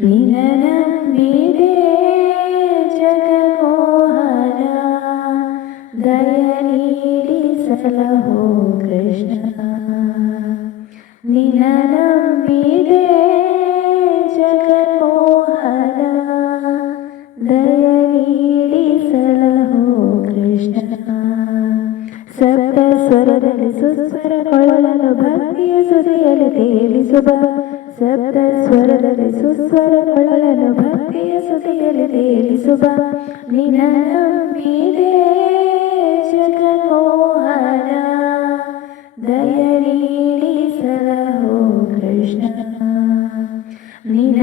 निननं विदे जगमोहना दयनिडि सलहो कृष्ण निननं विदे जगमोहना दयनिडि सलहो कृष्ण सरद स्वरद सुर ಧ್ವನಿಯ ಸುದಿಯಲ್ಲಿ ತೇಲಿಸುವ ಸಪ್ತ ಸ್ವರದಲ್ಲಿ ಸುಸ್ವರ ಕೊಳಲನು ಭಕ್ತಿಯ ಸುದಿಯಲ್ಲಿ ತೇಲಿಸುವ ನಿನ್ನಿದೆ ಜಗನ್ಮೋಹನ ದಯ ನೀಡಿ ಸರ ಓ ಕೃಷ್ಣ ನಿನ್ನ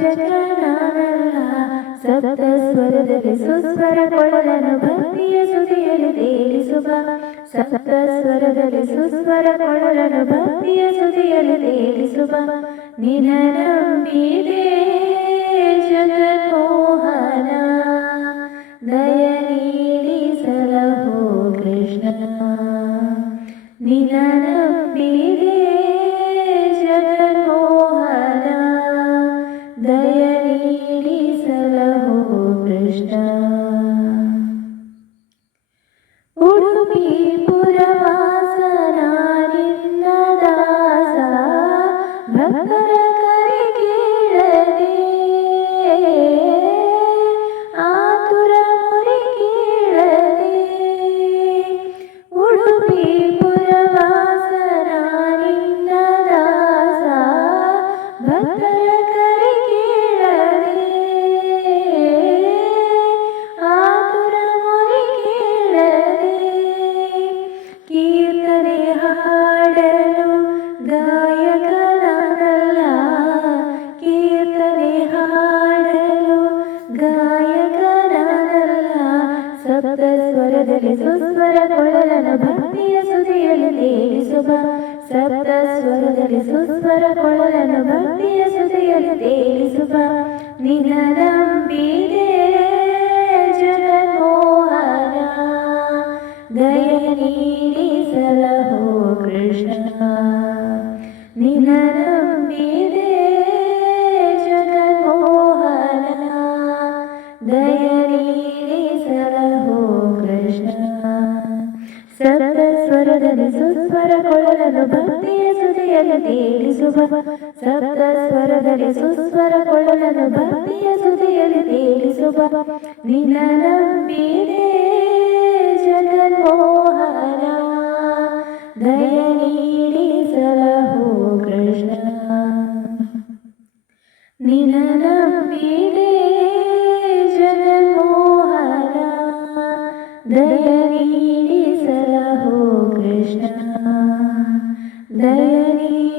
ಶಕ್ತನಾನಲ್ಲ ಸಪ್ತ ಸ್ವರದಲ್ಲಿ ಸುಸ್ವರ ಕೊಳ್ಳನು ಭಕ್ತಿಯ ಸುದಿಯಲ್ಲಿ ತೇಲಿಸುವ ಸಪ್ತ ಸ್ವರದಲ್ಲಿ ಸುಸ್ವರ ಕೊಳ್ಳನು ಭಕ್ತಿಯ ಸುದಿಯಲ್ಲಿ ತೇಲಿಸುವ ನಿನಂಬಿದೇ ಶಕ್ತೋಹನ ದಯ ನೀಡಿಸಲಹೋ ಕೃಷ್ಣ ನಿನ ನಂಬಿದೇ कबीर ಕಾಲದಲ್ಲಿ ಸುಸ್ವರ ಕೊಳಲನ ಭಕ್ತಿಯ ಸುದಿಯಲ್ಲಿ ತೇಲಿಸುವ ಸಪ್ತ ಸ್ವರದಲ್ಲಿ ಸುಸ್ವರ ಕೊಳಲನ ಭಕ್ತಿಯ ಸುದಿಯಲ್ಲಿ ತೇಲಿಸುವ ಜಗಮೋಹನ ದಯ ಕೃಷ್ಣ ಸುಸ್ವರ ಕೊಳಲನು ಭಕ್ತಿಯ ಸುದಿಯಲ್ಲಿ ತೇಳಿಸುವ ಸಪ್ತ ಸ್ವರದಲ್ಲಿ ಸುಸ್ವರ ಕೊಳಲನು ಭಕ್ತಿಯ ಸುದಿಯಲ್ಲಿ ತೇಳಿಸುವ ನಿನ್ನ ಜಗನ್ಮೋಹನ ದಯನೀಡಿ ಸಲಹೋ ಕೃಷ್ಣ ನಿನ್ನ ನಂಬಿರೇ दयानी सलाहो कृष्ण दयानी